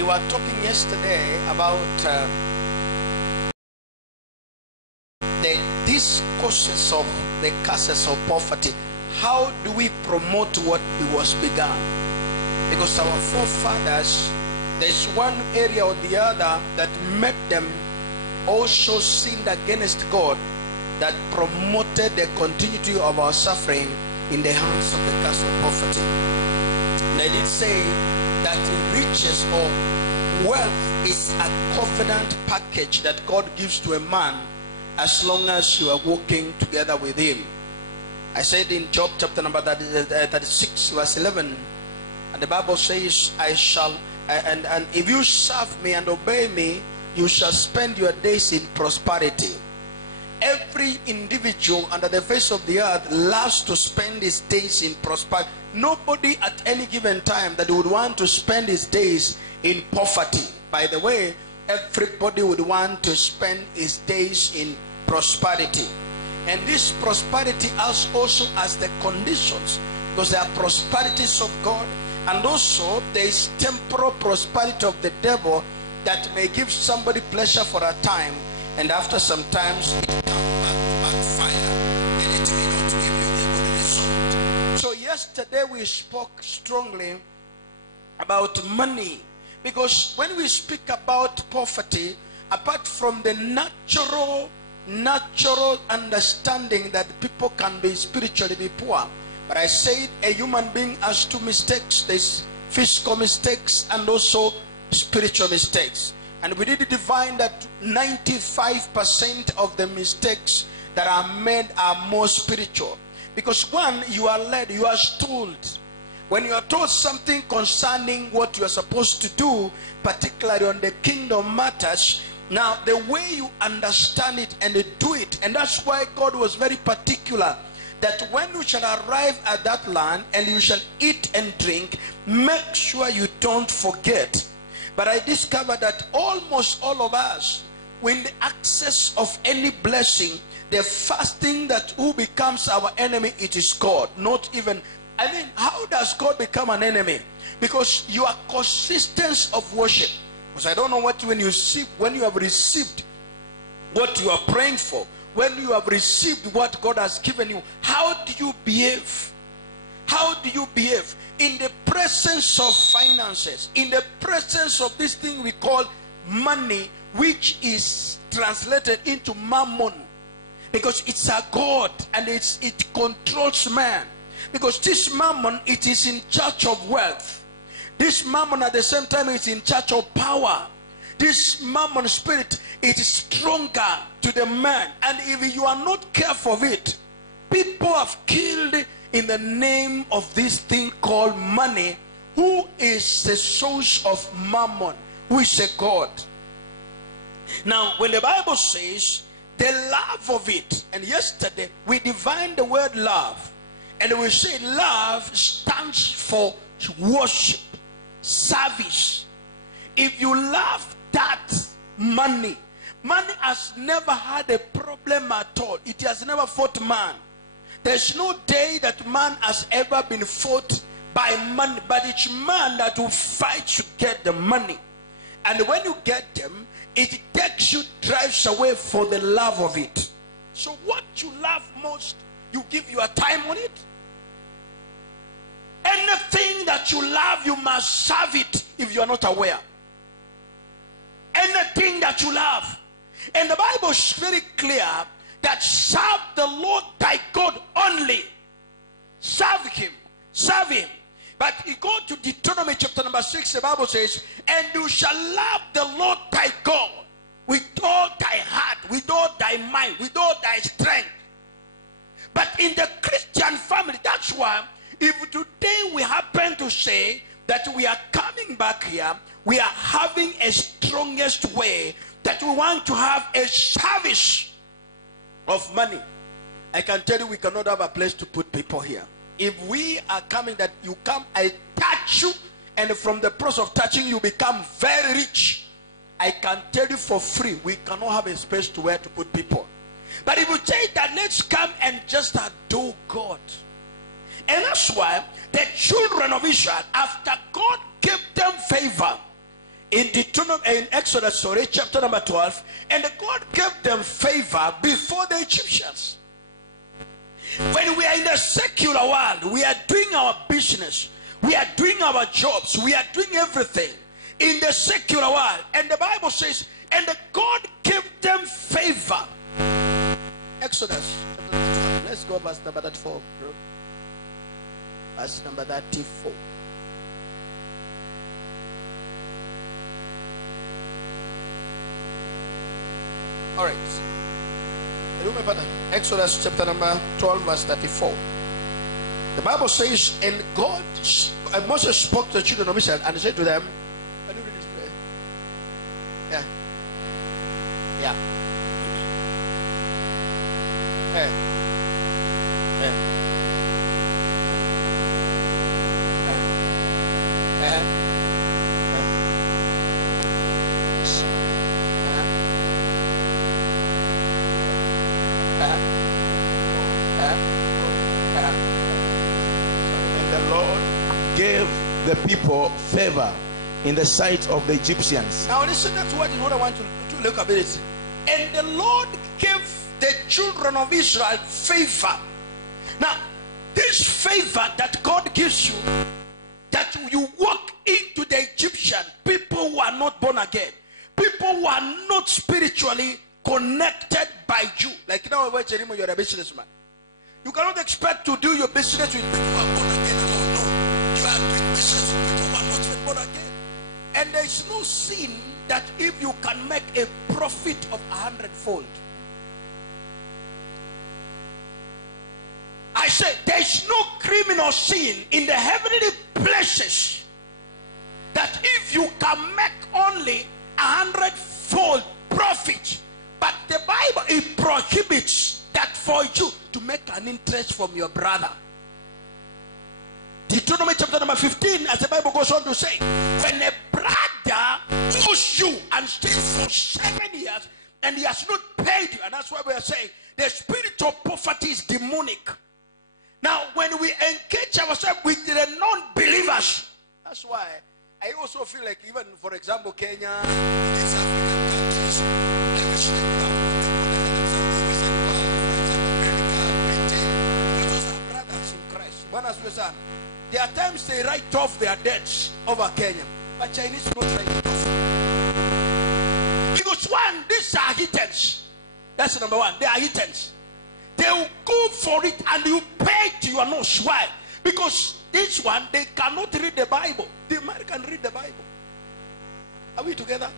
We were talking yesterday about these causes of the curses of poverty. How do we promote what was begun? Because our forefathers, there's one area or the other that made them also sinned against God, that promoted the continuity of our suffering in the hands of the curse of poverty. And I did say that riches or wealth is a covenant package that God gives to a man as long as you are walking together with him. I said in Job chapter number 36 verse 11, and the Bible says, and if you serve me and obey me, you shall spend your days in prosperity. Every individual under the face of the earth loves to spend his days in prosperity. Nobody at any given time that would want to spend his days in poverty. By the way, everybody would want to spend his days in prosperity. And this prosperity also has the conditions, because there are prosperities of God, and also there is temporal prosperity of the devil that may give somebody pleasure for a time, and after some times it comes back to backfire, and it may not give you a good result. So yesterday we spoke strongly about money, because when we speak about poverty, apart from the natural understanding that people can be spiritually be poor, but I said a human being has two mistakes. There's physical mistakes and also spiritual mistakes. And we did define that 95% of the mistakes that are made are more spiritual. Because one, you are led, you are told. When you are told something concerning what you are supposed to do, particularly on the kingdom matters, now the way you understand it and do it, and that's why God was very particular that when you shall arrive at that land and you shall eat and drink, make sure you don't forget. But I discovered that almost all of us, when the access of any blessing, the first thing that who becomes our enemy, it is God. Not even, I mean, how does God become an enemy? Because your consistency of worship. Because I don't know what when you have received what you are praying for, when you have received what God has given you, how do you behave? How do you behave in the presence of finances, in the presence of this thing we call money, which is translated into mammon, because it's a god and it controls man. Because this mammon, it is in charge of wealth. This mammon at the same time is in charge of power. This mammon spirit, it is stronger to the man, and if you are not careful of it, people have killed in the name of this thing called money, who is the source of mammon, who is a god. Now when the Bible says the love of it, and yesterday we defined the word love, and we say love stands for worship, service. If you love that money has never had a problem at all. It has never fought man. There's no day that man has ever been fought by money, but it's man that will fight to get the money. And when you get them, it takes you, drives away for the love of it. So what you love most, you give your time on it. Anything that you love, you must serve it if you are not aware. Anything that you love. And the Bible is very clear that serve the Lord thy God only. Serve him. Serve him. But you go to Deuteronomy chapter number 6, the Bible says, and you shall love the Lord thy God with all thy heart, with all thy mind, with all thy strength. But in the Christian family, that's why if today we happen to say that we are coming back here, we are having a strongest way that we want to have a service of money. I can tell you we cannot have a place to put people here. If we are coming that you come, I touch you, and from the process of touching you become very rich, I can tell you for free, we cannot have a space to where to put people. But if you say that let's come and just adore God. And that's why the children of Israel, after God gave them favor, he in Exodus, chapter number 12, and God gave them favor before the Egyptians. When we are in the secular world, we are doing our business, we are doing our jobs, we are doing everything in the secular world. And the Bible says, and God gave them favor. Exodus chapter 12. Let's go verse number 34, bro. Verse number 34. All right. Remember that. Exodus chapter number 12, verse 34. The Bible says, and God, Moses spoke to the children of Israel and said to them, can you read it? Yeah. Yeah. Yeah. And the Lord gave the people favor in the sight of the Egyptians. Now listen to what I want to look at it. And the Lord gave the children of Israel favor. Now, this favor that God gives you, that you walk into the Egyptian, people who are not born again, people who are not spiritually connected by you. Like now, you're a businessman. You cannot expect to do your business with people who are born again alone. No, you are doing business with people who are not born again. And there is no sin that if you can make a profit of 100-fold. I say there is no criminal sin in the heavenly places that if you can make only 100-fold profit, but the Bible, it prohibits that for you to make an interest from your brother. Deuteronomy chapter number 15, as the Bible goes on to say, when a brother owes you and stays for 7 years and he has not paid you, and that's why we are saying the spirit of poverty is demonic. Now, when we engage ourselves with the non-believers, that's why I also feel like, even for example, Kenya, these African countries, I wish they could have there are times they write off their debts over Kenya, but Chinese don't write it off. Because one, these are heathens. That's number one. They are heathens. They will go for it and you pay to your nose. Why? Because this one, they cannot read the Bible. The American read the Bible. Are we together?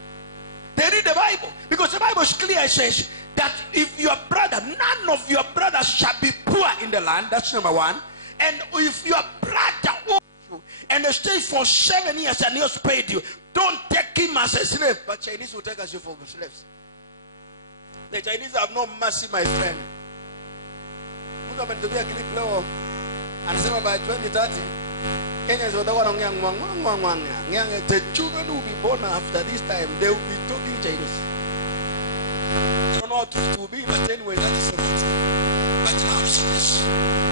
They read the Bible. Because the Bible is clear. It says that if your brother, none of your brothers shall be poor in the land. That's number one. And if your brother owes you and they stay for 7 years and he has paid you, don't take him as a slave. But Chinese will take us for slaves. The Chinese have no mercy, my friend. And by 2030, Kenyans will the children who will be born after this time, they will be talking Chinese. I don't know how to be, but anyway, that is the truth. But now see this.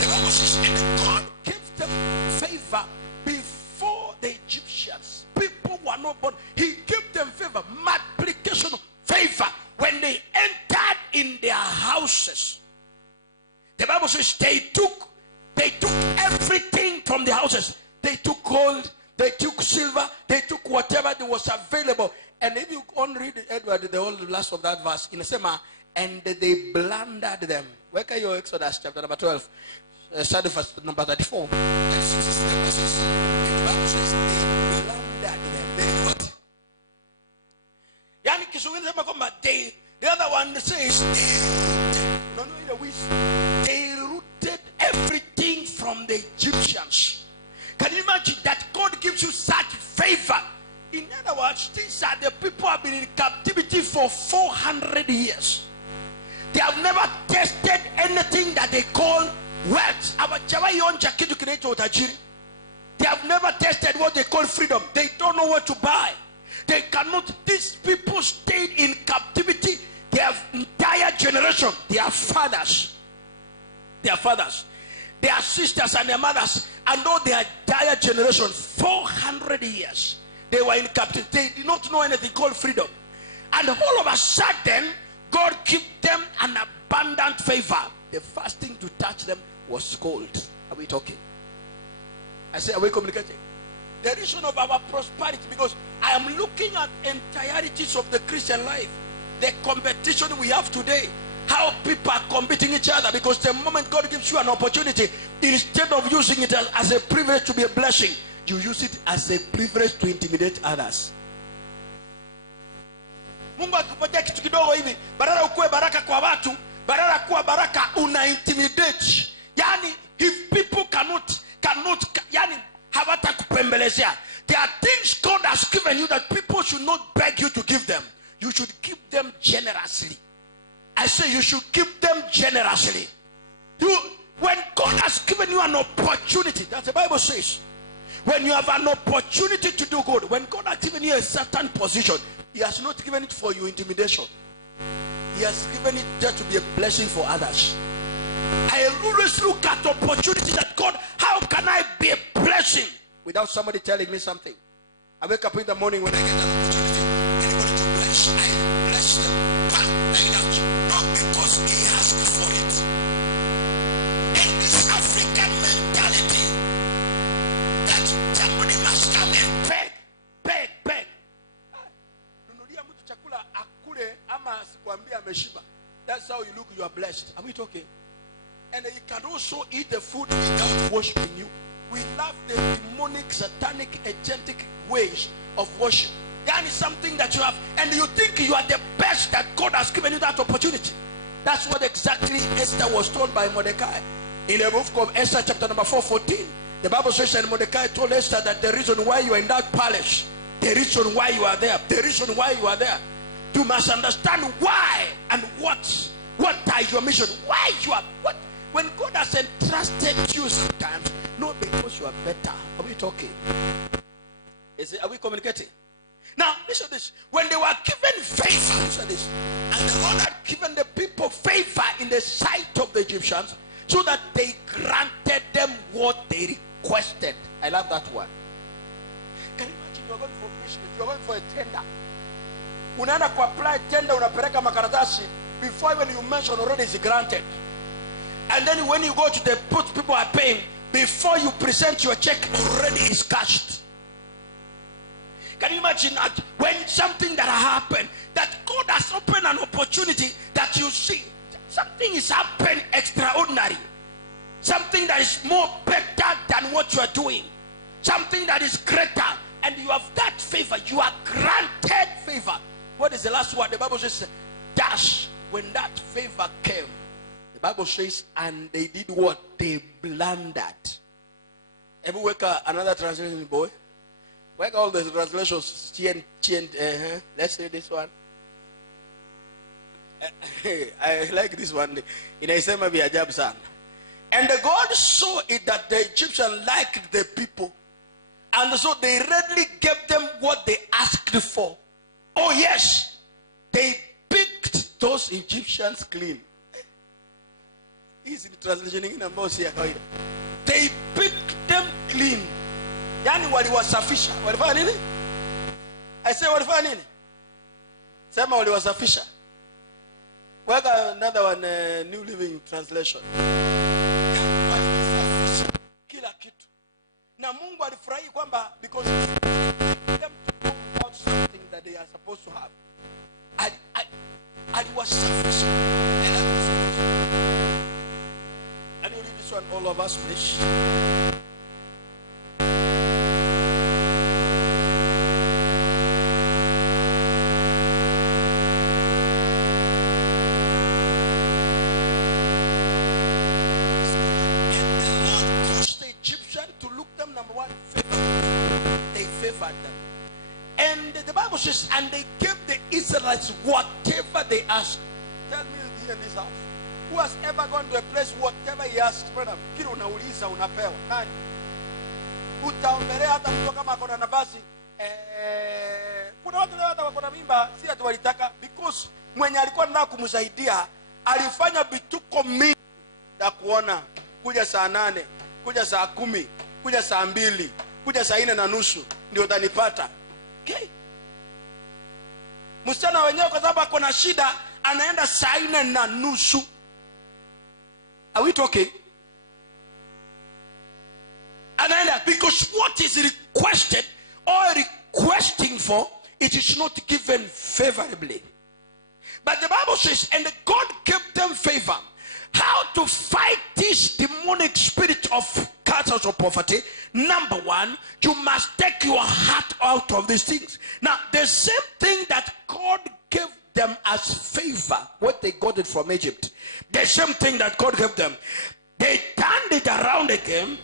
The Bible says, and God gave them favor before the Egyptians. People who are not born, He gave them favor, multiplication of favor when they entered in their houses. The Bible says they took everything from the houses. They took gold, they took silver, they took whatever that was available. And if you only read Edward, the whole last of that verse, in the same, and they plundered them. Where can you Exodus chapter number 12? Study verse number 34. The Bible says they plundered them. They what? The other one says they rooted everything from the Egyptians. Can you imagine that God gives you such favor? In other words, these are the people who have been in captivity for 400 years. They have never tested anything that they call wealth. They have never tested what they call freedom. They don't know what to buy. They cannot. These people stayed in captivity their entire generation. Their fathers, their sisters and their mothers, and all their entire generation, 400 years. They were in captivity. They did not know anything called freedom. And all of a sudden, God gave them an abundant favor. The first thing to touch them was gold. Are we talking? I say, are we communicating? The reason of our prosperity, because I am looking at entireties of the Christian life. The competition we have today. How people are competing each other, because the moment God gives you an opportunity, instead of using it as a privilege to be a blessing, you use it as a privilege to intimidate others. Mungu akupatia kitu kidogo hivi, badala ukue baraka kwa watu, badala kuwa baraka una intimidate. Yani if people cannot yani hawata kupembelezea. There are things God has given you that people should not beg you to give them. You should give them generously. I say you should give them generously. When God has given you an opportunity, that the Bible says, when you have an opportunity to do good, when God has given you a certain position, He has not given it for your intimidation. He has given it just to be a blessing for others. I always look at opportunity that God, how can I be a blessing without somebody telling me something? I wake up in the morning when I get an opportunity, anybody to bless, I bless them. Like that. Not because He asked for it. And this African mentality that somebody must come and beg. That's how you look, you are blessed. Are we talking? And you can also eat the food without worshiping you. We love the demonic, satanic, agentic ways of worship. That is something that you have, and you think you are the best, that God has given you that opportunity. That's what exactly Esther was told by Mordecai. In the book of Esther chapter number 4:14, the Bible says that Mordecai told Esther that the reason why you are in that palace, the reason why you are there, you must understand why and what are your mission, why you are, what, when God has entrusted you sometimes, not because you are better. Are we talking? Are we communicating? Now, listen to this. When they were given favor, listen to this. And the Lord had given the people favor in the sight of the Egyptians, so that they granted them what they requested. I love that one. Can you imagine you are going for Christmas, you are going for a tender. Unaenda ku apply tender, unapeleka makaratasi, before even you mention already is granted. And then when you go to the put, people are paying, before you present your check, already is cashed. Can you imagine that when something that happened, that God has opened an opportunity, that you see something is happening extraordinary, something that is more better than what you are doing, something that is greater, and you have that favor, you are granted favor. What is the last one? The Bible says, dash. When that favor came, the Bible says, and they did what? They blundered. Ever wake up another translation, boy? Wake all the translations. Let's say this one. I like this one. Inaisema bi ajabu sana. And the God saw it that the Egyptians liked the people, and so they readily gave them what they asked for. Oh yes, they picked those Egyptians clean. Easy translation in kawaida. They picked them clean. Yani waliwasafisha. Walifanya nini? I say walifanya nini? Sema waliwasafisha. Weka another one, New Living Translation. Waliwasafisha kila kitu. Na Mungu alifurahi kwamba because them to go without something that they are supposed to have. Aliwasafisha. And you read this one, all of us, please. And the Bible says, and they gave the Israelites whatever they asked. Tell me here in this house, who has ever gone to a place whatever he asked? Kile unauliza unapewa. Nani? Utaongelea hata mtu kama akona nafasi. Kuna watu leo hata wako na mimba, si ati walitaka, because mwenye alikuwa anataka kumsaidia alifanya vituko mingi na kuona kuja saa 8, kuja saa 10, kuja saa 2, kuja saa 4:30 ndio utanipata. okay. Msichana wenyewe kwa sababu ako na shida anaenda saa 4:30. Are we talking? Anaenda because what is requested or requesting for, it is not given favorably. But the Bible says, and God gave them favor. How to fight this demonic spirit of curses of poverty? Number one, you must take your heart out of these things. Now, the same thing that God gave them as favor, what they got it from Egypt, the same thing that God gave them, they turned it around again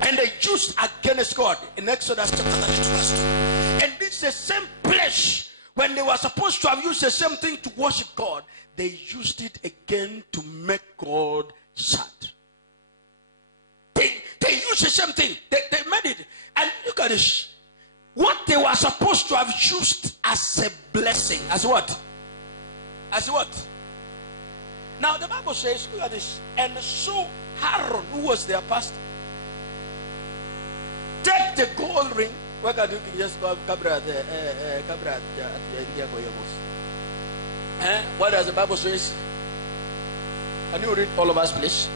and they used against God in Exodus chapter 32 verse 2. And this is the same place when they were supposed to have used the same thing to worship God, they used it again to make God sad. They used the same thing. They made it. And look at this. What they were supposed to have used as a blessing. As what? As what? Now the Bible says, look at this. And so Aaron, who was their pastor, take the gold ring. What can you just go Cabra what does the Bible say? Can you read all of us, please?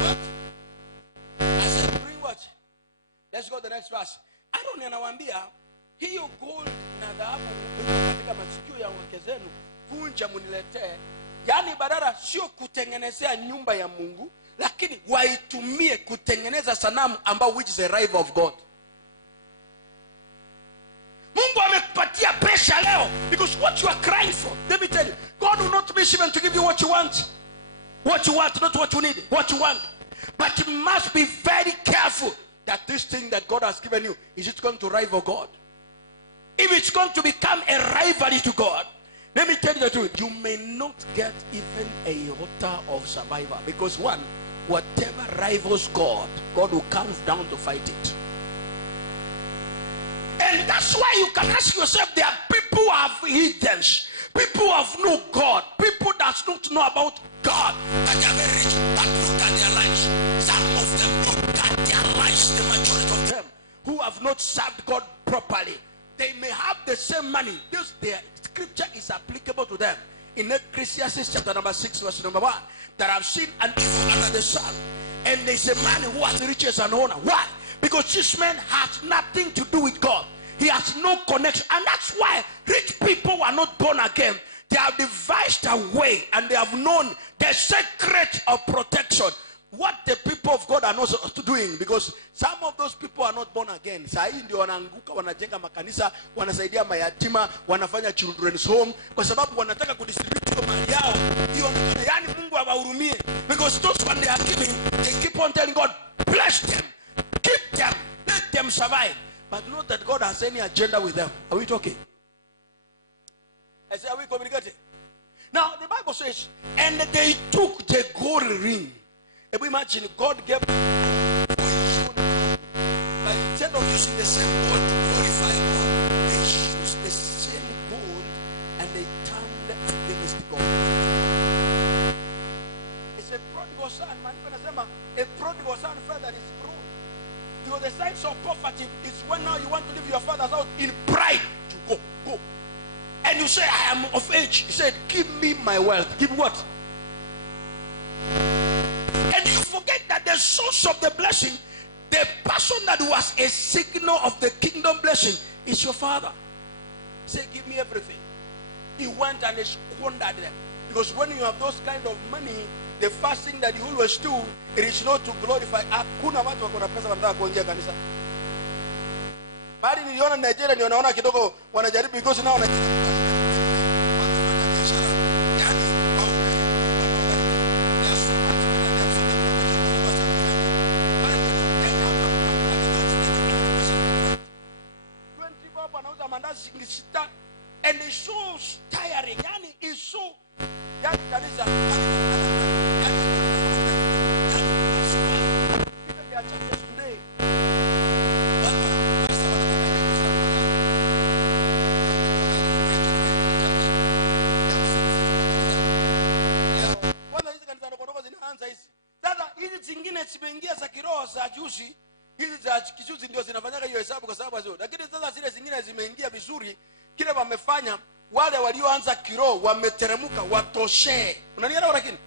What? I said, bring what? Let's go to the next verse. Aaron anawaambia hiyo gold na dhahabu katika masikio ya wake zenu vunja muniletee. Yaani badala sio kutengenezea nyumba ya Mungu, lakini waitumie kutengeneza sanamu ambao which is a rival of God. Mungu amekupatia pressure leo because what you are crying for, let me tell you, God will not miss even to give you what you want. What you want, not what you need, what you want. But you must be very careful that this thing that God has given you, is it going to rival God? If it's going to become a rivalry to God, let me tell you the truth, you may not get even a iota of survivor. Because one, whatever rivals God, God will come down to fight it. And that's why you can ask yourself, there are people who have heathens, people who have no God, people that don't know about God, but they are very rich, but look at their lives. Some of them look at their lives, the majority of them, who have not served God properly. They may have the same money. This their scripture is applicable to them. In Ecclesiastes chapter number 6 verse number 1, that I've seen an evil under the sun, and there's a man who has riches and honor. Why? Because this man has nothing to do with God. He has no connection. And that's why rich people who are not born again, they have devised a way and they have known the secret of protection. What the people of God are not doing, because some of those people are not born again. Sahi ndio wanaanguka, wanajenga makanisa, wanasaidia mayatima, wanafanya children's home kwa sababu wanataka kudistribute mali yao. Yani Mungu awahurumie, because those when they are giving, they keep on telling God, bless them, keep them, let them survive. But not that God has any agenda with them. Are we talking? I say, are we communicating? Now the Bible says, and they took the gold ring. If we imagine God gave, but instead of using the same gold to glorify God, they used the same gold and they turned against God. It's a prodigal son. A prodigal son felt that is grown. Because the signs of poverty is when now you want to leave your father's house in pride to go. And you say, I am of age. He said, give me my wealth. Give what? And you forget that the source of the blessing, the person that was a signal of the kingdom blessing, is your father. Say, give me everything. He went and he squandered them. Because when you have those kind of money, the first thing that you always do, it is not to glorify. Hakuna watu wako na pesa wanataka kuingia kanisa. Bali niliona Nigeria ndio naona kidogo wanajaribu because nao and it's so tiring. Yani it's so that is a even their churches today. juzi, hizi za kijuzi ndio zinafanyaga hiyo hesabu kwa sababu hizo. Lakini sasa zile zingine zimeingia vizuri, kile wamefanya wale walioanza kiroho wameteremuka watoshe. Unanielewa lakini?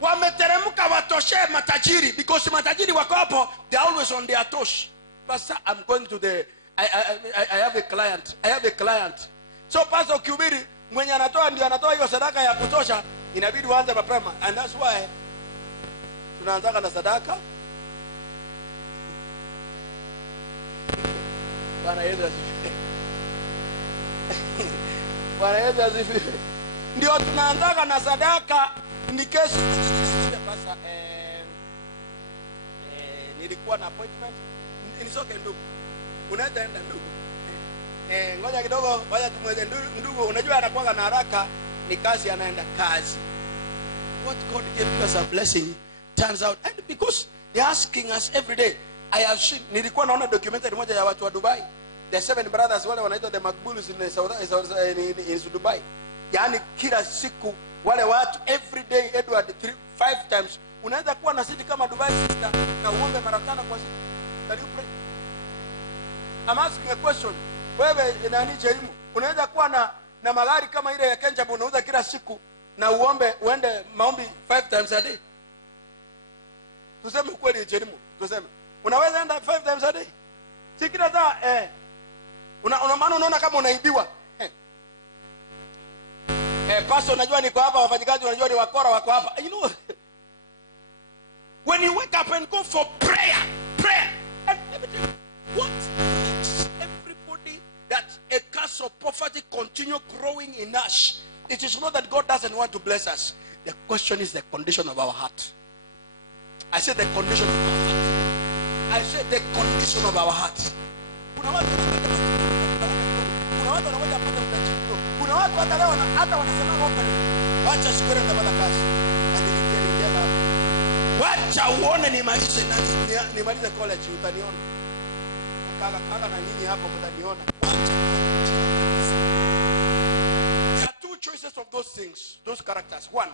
Wameteremuka watoshe matajiri, because matajiri wako hapo, they are always on their toes. Pastor, I'm going to the I have a client. So pastor ukihubiri mwenye anatoa ndio anatoa hiyo sadaka ya kutosha, inabidi uanze mapema, and that's why tunaanza na sadaka. Bwana Yesu asifiwe. Bwana Yesu asifiwe. Ndio tunaanza na sadaka. Ni kesi pasa nilikuwa na appointment. Nisoke ndugu. Unaenda enda ndugu. Ngoja kidogo, wacha tumweze ndugu. Unajua anakuwa na haraka, ni kazi anaenda kazi. What God gave us a blessing turns out, and because they're asking us every day. I have seen, nilikuwa naona documentary moja ya watu wa Dubai, the 7 brothers wale wanaitwa the Makbulus in Dubai. Yaani kila siku wale watu every day, Edward 5 times. Unaweza kuwa na city kama Dubai sister na uombe mara 5 kwa siku. Can you pray? I'm asking a question. Wewe nani Jerimu? Unaweza kuwa na magari kama ile ya Kenjabu unauza kila siku na uende maombi 5 times a day. Tuseme kweli Jerimu, tuseme. Unaweza enda 5 times a day? Sikira za una maana unaona kama unaibiwa. Pastor unajua niko hapa, wafanyikazi unajua ni wakora wako hapa. You know, when you wake up and go for prayer, and everything, what makes everybody that a curse of poverty continue growing in us? It is not that God doesn't want to bless us. The question is the condition of our heart. I said the condition of our heart. I said the condition of our heart. Kuna watu wanakuja pata mtachipo. Kuna watu hata leo hata wanasema kwamba wacha shukuru ndapata kazi. Ndio hapo. Wacha uone nimalize college utaniona. Kaka na nyinyi hapo mtaniona. There are 2 choices of those things, those characters. 1,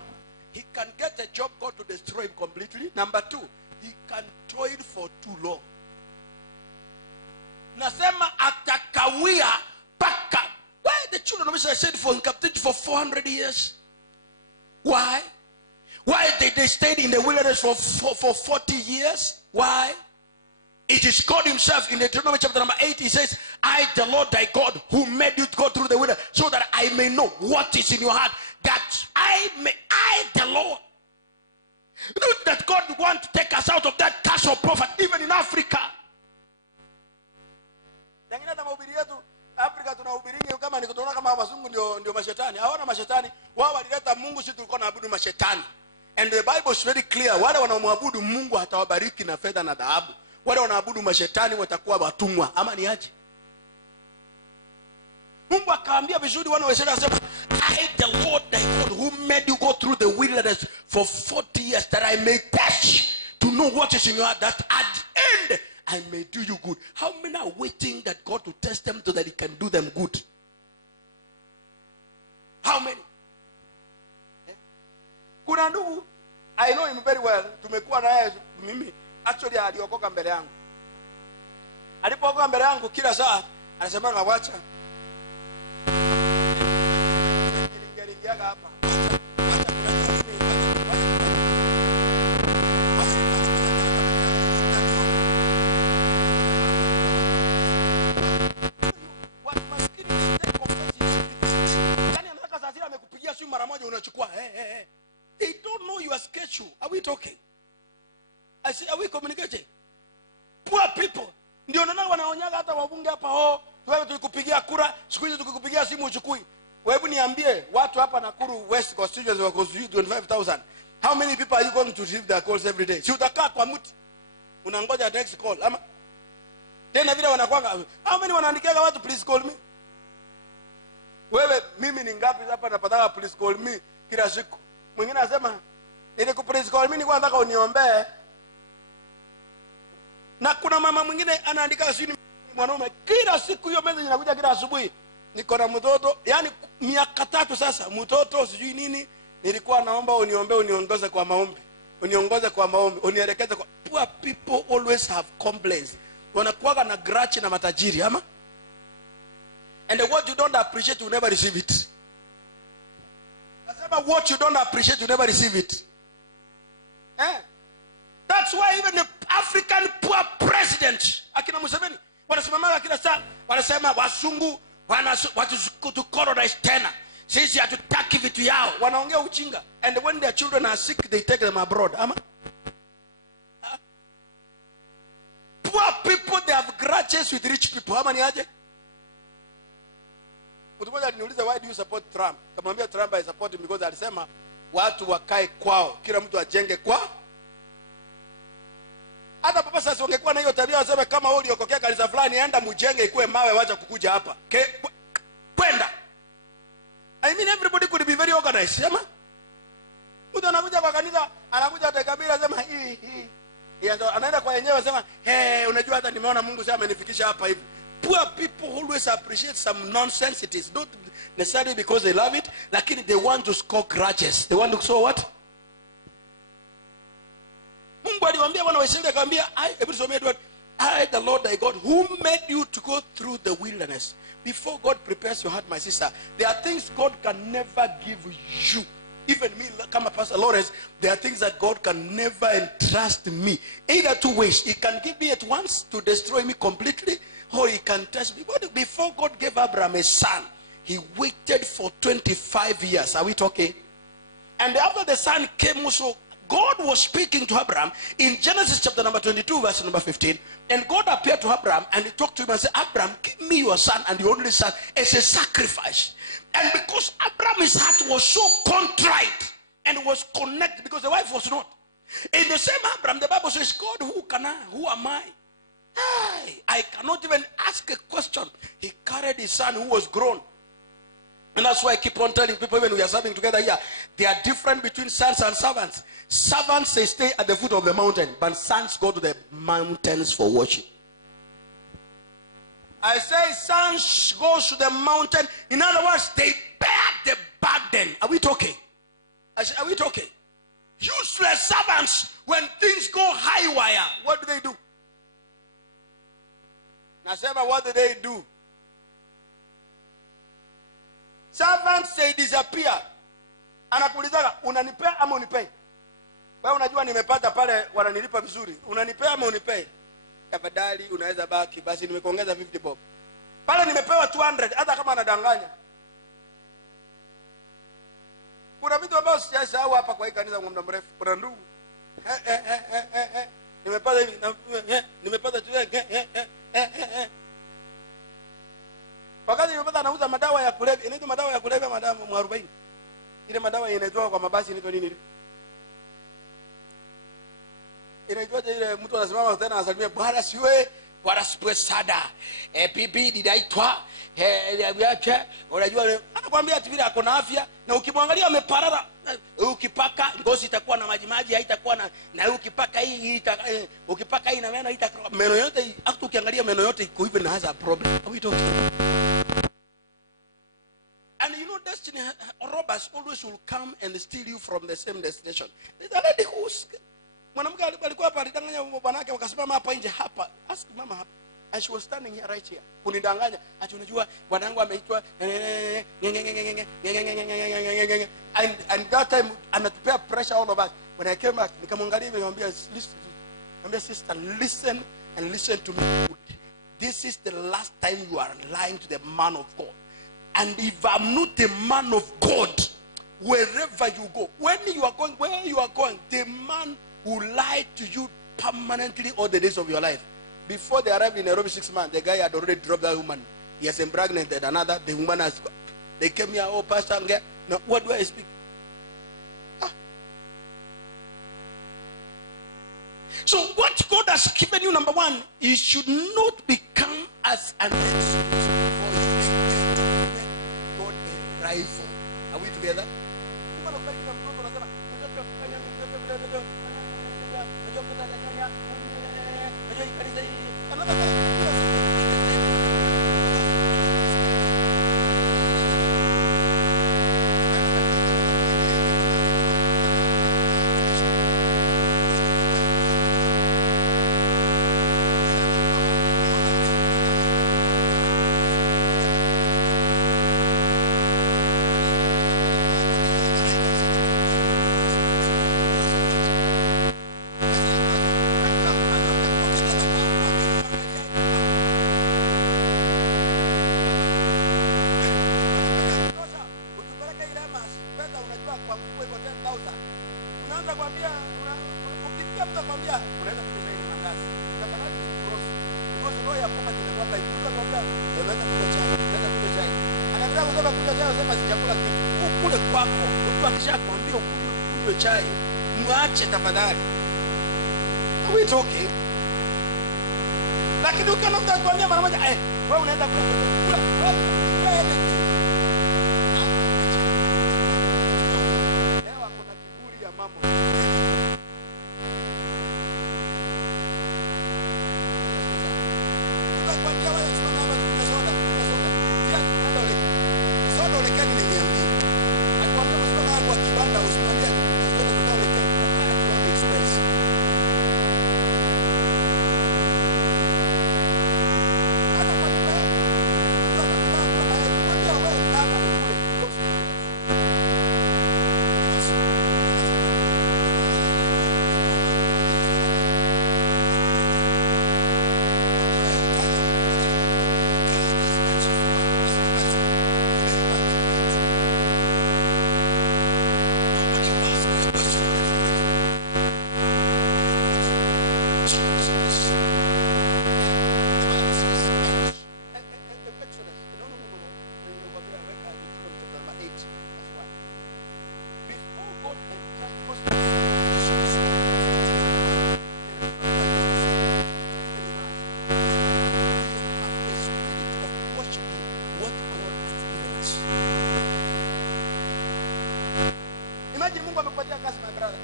he can get a job God to destroy him completely. Number 2, he can toil for too long. Nasema atakawia paka. Why the children of Israel stayed in captivity for 400 years? Why? Why did they stay in the wilderness for 40 years? Why? It is God himself in Deuteronomy chapter number 8. He says, I, the Lord thy God, who made you to go through the wilderness, so that I may know what is in your heart, that I, the Lord. Not that God wants to take us out of that curse of poverty, even in Africa. Afrika tunahubiringi kama ni kutoona kama wazungu ndio mashetani. Hawana mashetani. Wao walileta Mungu, sisi tulikuwa tunaabudu mashetani. And the Bible is very clear. Wale wanaomwabudu Mungu hatawabariki na fedha na dhahabu. Wale wanaabudu mashetani watakuwa watumwa. Ama ni aje? Mungu akaambia vizuri wana wa Israeli, akasema, I the Lord thy God who made you go through the wilderness for 40 years, that I may test to know what is in your heart, that at the end I may do you good. How many are waiting that God will test them so that he can do them good? How many? Kuna ndugu, I know him very well. Tumekuwa naye mimi. Actually aliokoka mbele yangu. Alipookoka mbele yangu kila saa anasema wacha. Ningeringiaga hapa. Mara moja unachukua they don't know your schedule. Are we talking? I say, are we communicating? Poor people ndio nana wanaonyaga hata wabunge hapa wewe tulikupigia kura, siku hizi tukikupigia simu uchukui. Wewe niambie watu hapa Nakuru West constituency wako 25,000. How many people are you going to receive their calls every day? Si utakaa kwa mti unangoja next call ama tena vile wanakwanga. How many wanaandikia watu please call me? Wewe mimi ni ngapi hapa napataka please call me kila siku? Mwingine anasema ili ku please call me ni kwa nataka uniombee. Na kuna mama mwingine anaandika sini mwanaume kila siku, hiyo message inakuja kila asubuhi. Niko na mtoto, yani miaka 3 sasa, mtoto sijui nini, nilikuwa naomba uniombee uniongoze kwa maombi. uniongoze kwa maombi, unielekeze kwa. Poor people always have complaints. Wanakuwa na grudge na matajiri, ama? And what you don't appreciate, you never receive it. What you don't appreciate, you never receive it. That's why even the African poor president, akina Museveni, wanasimama kila saa, wanasema wasungu watu colonize tena. Sisi hatutaki vitu yao. Wanaongea ujinga. And when their children are sick, they take them abroad. Ama? Poor people, they have grudges with rich people. Ama ni aje? Mtu mmoja aliniuliza, why do you support Trump? Kamwambia Trump I support him because alisema watu wakae kwao, kila mtu ajenge kwao. Hata papa sasa wangekuwa na hiyo tabia, waseme kama wewe uliokokea kanisa fulani, enda mjenge ikuwe mawe, wacha kukuja hapa. Kwenda. I mean everybody could be very organized. Sema? Mtu anakuja kwa kanisa, anakuja atakabila sema hii. Ndio anaenda kwa yenyewe sema, unajua hata nimeona Mungu sasa amenifikisha hapa hivi." Poor people always appreciate some nonsense. It is not necessarily because they love it, lakini they want to score grudges. They want to score what? Mungu aliwaambia wana wa Israeli, akamwambia, I the Lord thy God who made you to go through the wilderness. Before God prepares your heart, my sister, there are things God can never give you. Even me, come Pastor Lawrence, there are things that God can never entrust me. Either two ways. He can give me at once to destroy me completely, or he can test me. But before God gave Abraham a son, he waited for 25 years. Are we talking? And after the son came also, God was speaking to Abraham in Genesis chapter number 22, verse number 15. And God appeared to Abraham and he talked to him and said, Abraham, give me your son and your only son as a sacrifice. And because Abraham's heart was so contrite and was connected, because the wife was not. In the same Abraham, the Bible says, God, who am I? I cannot even ask a question. He carried his son who was grown. And that's why I keep on telling people when we are serving together here, they are different between sons and servants. Servants, they stay at the foot of the mountain, but sons go to the mountains for worship. I say sons go to the mountain. In other words, they bear the burden. Are we talking? I say, are we talking? Useless servants, when things go high wire, what do? Nasema, what do? Servants, they disappear. Anakuulizaga, unanipea ama unipei? Wewe unajua nimepata pale wananilipa vizuri. Unanipea ama unipei? Tafadhali unaweza baki, basi nimekuongeza 50 bob. Pale nimepewa 200 hata kama anadanganya. Kuna vitu ambavyo sijasahau hapa kwa hii kanisa kwa muda mrefu. Kuna ndugu. Nimepata hivi, nimepata wakati nimepata anauza madawa ya kulevya. Inaitwa madawa ya kulevya, madawa mwarobaini. Ile madawa inaitwa kwa mabasi inaitwa nini ile? Inaitwa ile mtu anasimama tena anasalimia, bwana siwe, bwana siwe sada. Bibi didaitwa. Aliacha, unajua anakuambia ati vile ako na afya, na ukimwangalia ameparara. Ukipaka ngozi itakuwa na maji haitakuwa na ukipaka hii ukipaka hii na meno yote, hata ukiangalia meno yote iko hivi na has a problem. Are we talking? And you know, destiny robbers always will come and steal you from the same destination. There's a lady who's mwanamke alikuwa hapa alidanganya bwana wake, wakasimama hapa nje hapa. Ask mama hapa. And she was standing here right here. Kunidanganya ati unajua bwana wangu ameitwa and that time anatupea pressure all of us. When I came back nikamwangalia nikamwambia, sister, listen and listen to me. This is the last time you are lying to the man of God. And if I'm not the man of God, wherever you go, when you are going, where you are going, the man will lie to you permanently all the days of your life. Before they arrived in Nairobi 6 months, the guy had already dropped that woman. He has impregnated another. The woman has. They came here, oh, Pastor, no, what do I speak? So what God has given you, number one, you should not become as an excuse for God a rival. Are we together? roho ya kwamba nimekuwa ikiwa kwamba nimeweza kunywa chai, nimeweza kunywa chai. Anataka kusema kunywa chai, sema si chakula kitu. Kule kwako, mtu akishakwambia kunywa chai, muache tafadhali. Are we talking? Lakini ukiona mtu anakuambia mara moja, wewe unaenda kula. Leo kuna kiburi ya mambo. Utakwambia wewe unaona hapa kuna soda. Pia hata ule. Soda ule kani ni 200. Akwambia msonga wangu wa kibanda usimwambie soda kuna ule kani. Kwa express.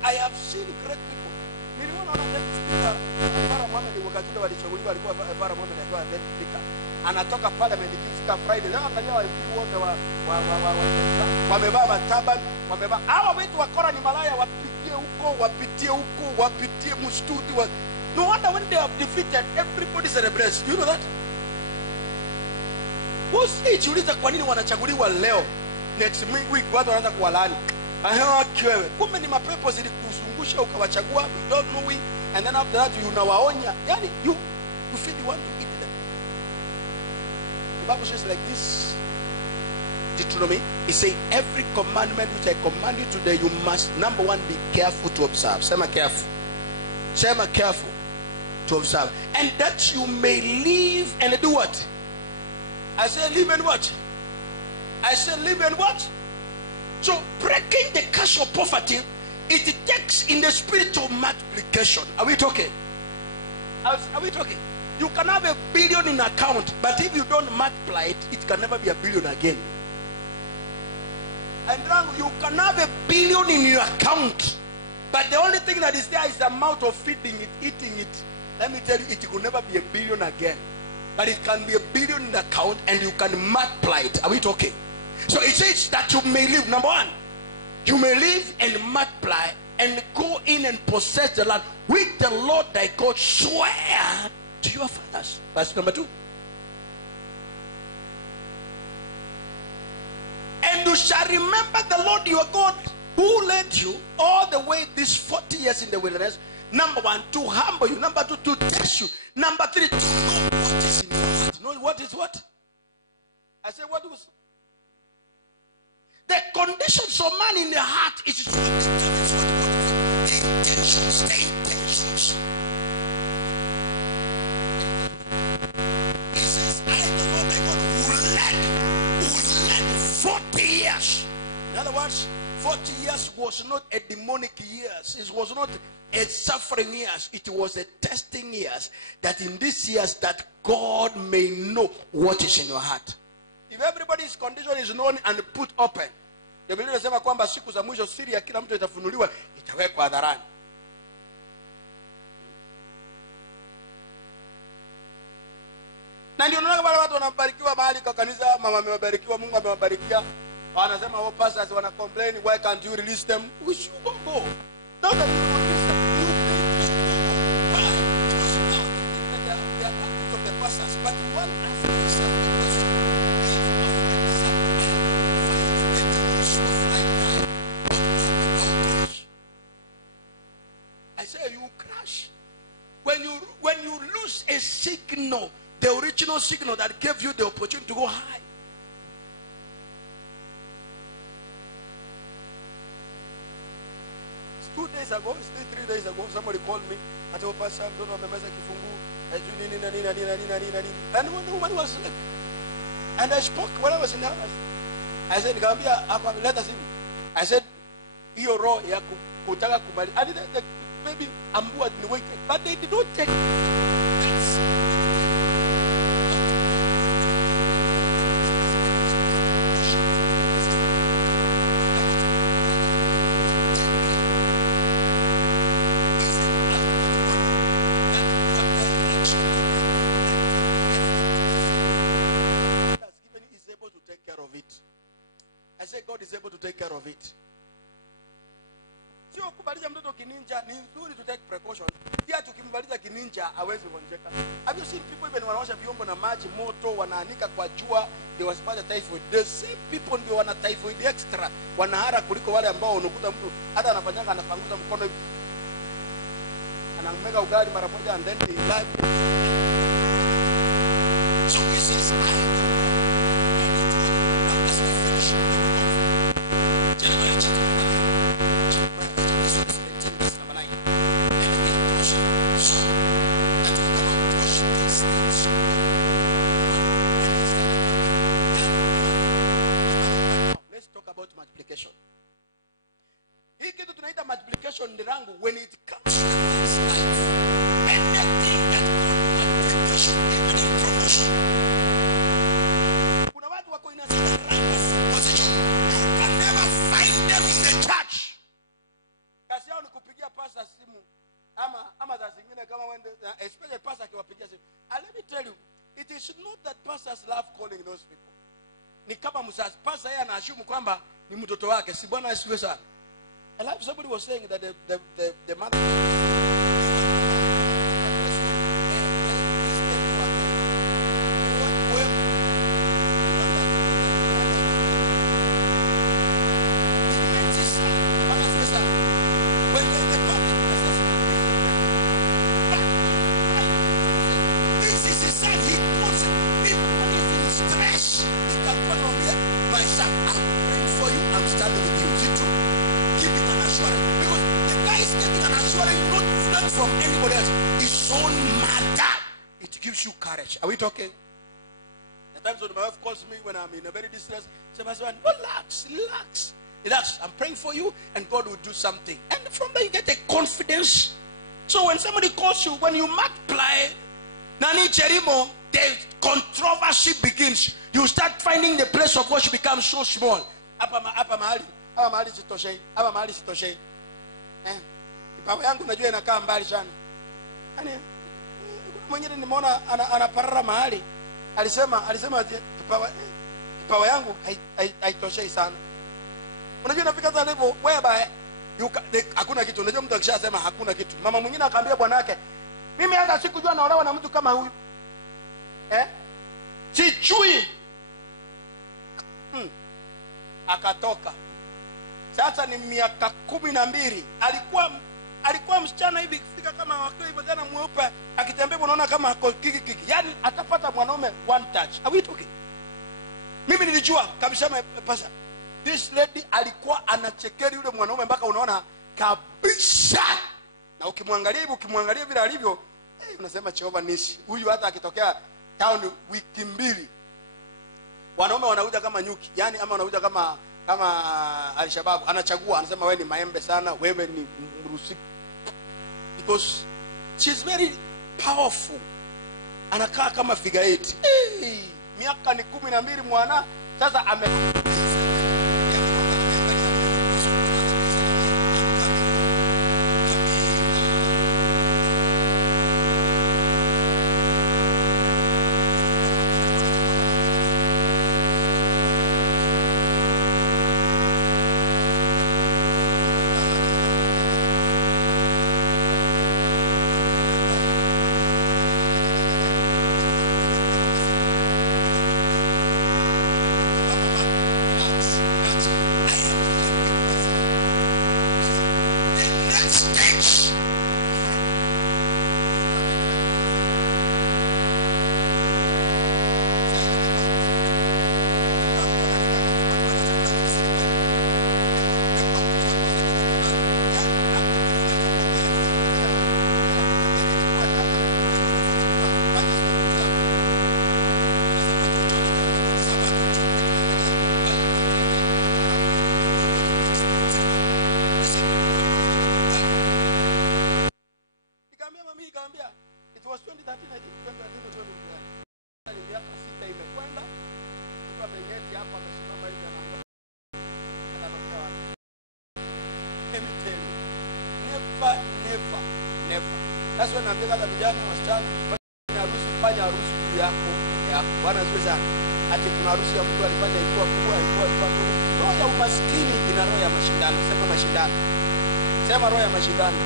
I have seen great people. Niliona dead speaker Farah Mohamed wakati walichaguliwa alikuwa Farah Mohamed alikuwa dead speaker. Anatoka parliament ikifika Friday. Leo angalia wote wamevaa mataban, wamevaa. Hao wetu wakora ni malaya wapitie huko, wapitie mustudi wa. No wonder when they have defeated everybody celebrates. You know that? Usijiulize kwa nini wanachaguliwa leo. Next week watu wanaanza kuwalaani. Kiwewe. Kumbe ni mapepo zilikuzungusha ukawachagua without knowing, and then after that unawaonya. Yani you feel you want to eat them. The Bible says like this. Deuteronomy, it says every commandment which I command you today, you must, number one, be careful to observe. Sema careful. Sema careful to observe. And that you may live and do what? I say live and what? I say live and what? So breaking the curse of poverty, it takes in the spirit of multiplication. Are we talking? Are we talking? You can have $1 billion in account, but if you don't multiply it, it can never be $1 billion again. And you can have $1 billion in your account, but the only thing that is there is the amount of feeding it, eating it. Let me tell you, it will never be $1 billion again. But it can be $1 billion in the account, and you can multiply it. Are we talking? So it says that you may live. Number one, you may live and multiply and go in and possess the land which the Lord thy God swear to your fathers. Verse number 2. And you shall remember the Lord your God who led you all the way these 40 years in the wilderness. Number one, to humble you. Number two, to test you. Number three, to know what is in your heart. Know what is what? I said, what was? The conditions of man in the heart is what determines what the intentions. The intentions. He says, I, the Lord thy God, who led 40 years. In other words, 40 years was not a demonic years. It was not a suffering years. It was a testing years. That in these years that God may know what is in your heart. If everybody's condition is known and put open, the Bible inasema kwamba siku za mwisho siri ya kila mtu itafunuliwa, itawekwa hadharani. Na ndio unaona wale watu wanabarikiwa mahali kwa kanisa, mama amewabarikiwa, Mungu amewabarikia. Wanasema wao pastors wana complain, why can't you release them? We should go. Now that you release them, you need to go. Why? Because now they are captives of the pastors. But one asks yourself the question, if offering sacrifice finds the rules of life, what crash? I say you crash. When you lose a signal, the original signal that gave you the opportunity to go high. 2 days ago, 3 days ago, somebody called me. I told Pastor, I don't know, And when the woman was like, and I spoke when I was in the house, I said, Gambia, let us in. I said, hiyo roho ya kutaka kubali. I didn't like, maybe ambua in the way, but they did not take that. I said God is able to take care of it. Sio kubaliza mtoto kininja, ni nzuri to take precaution. Pia tukimbaliza kininja hawezi kuonjeka. Have you seen people even wanaosha vyombo na maji moto, wanaanika kwa jua ndio wasipate typhoid? The same people ndio wana typhoid extra, wanahara kuliko wale ambao unakuta mtu hata anafanyanga anapanguza mkono hivi. Anamega ugali mara moja and then he live. So he says let's talk about multiplication. Hii kitu tunaita multiplication ni rangu when it comes to one's life. Anything that multiplication, even in promotion. Kuna watu wako in a rank position. You can never find them in the church. Kasi yao ni kupigia pasta simu ama za zingine kama when especially pastor akiwapigia simu. And let me tell you, it is not that pastors love calling those people. Ni kama mzazi, pastor yeye anaashumu kwamba ni mtoto wake. Si Bwana asifiwe sana. I love somebody was saying that the mother from anybody else. His own matter. It gives you courage. Are we talking? The times when my wife calls me when I'm in a very distress, she says, relax. I'm praying for you and God will do something. And from there you get a confidence. So when somebody calls you, when you multiply, Nani Cherimo, the controversy begins. You start finding the place of worship becomes so small. Apa mahali sitoshei. Baba yangu najua inakaa mbali sana. Yaani mwingine nimeona anaparara mahali. Alisema baba yangu haitoshei sana. Unajua inafika za level whereby hakuna kitu. Unajua mtu akishasema hakuna kitu. Mama mwingine akaambia bwana yake, mimi hata sikujua naolewa na mtu kama huyu. Sijui. Akatoka. Sasa ni miaka 12. Alikuwa msichana hivi kifika kama wakiwa hivyo tena mweupe akitembea unaona kama kiki. Yaani atapata mwanaume one touch. Are we talking? Mimi nilijua kabisa pasa. This lady alikuwa anachekeri yule mwanaume mpaka unaona kabisa. Na ukimwangalia vile alivyo, unasema Jehova nisi. Huyu hata akitokea town wiki 2. Wanaume wanauza kama nyuki. Yaani ama wanauza kama Al-Shabaab anachagua, anasema wewe ni maembe sana, wewe ni mrusi. Because she's very powerful. Anakaa kama figure 8. Miaka ni 12 mwana sasa let me tell you, never. That's when naambia hata vijana wasichana fanya harusi yako. Bwana asifiwe sana. Ati kuna harusi ya mtu alifanya ilikuwa kubwa. Roho ya umaskini ina roho ya mashindano. Sema mashindano. Sema roho ya mashindano.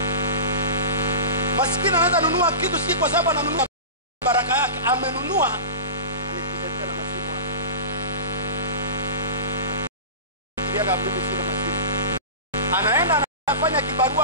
Maskini anaanza nunua kitu si kwa sababu ananunua baraka yake, amenunua anakisetea na masimu wake. Kiriaga mimi sina masimu. Anaenda anafanya kibarua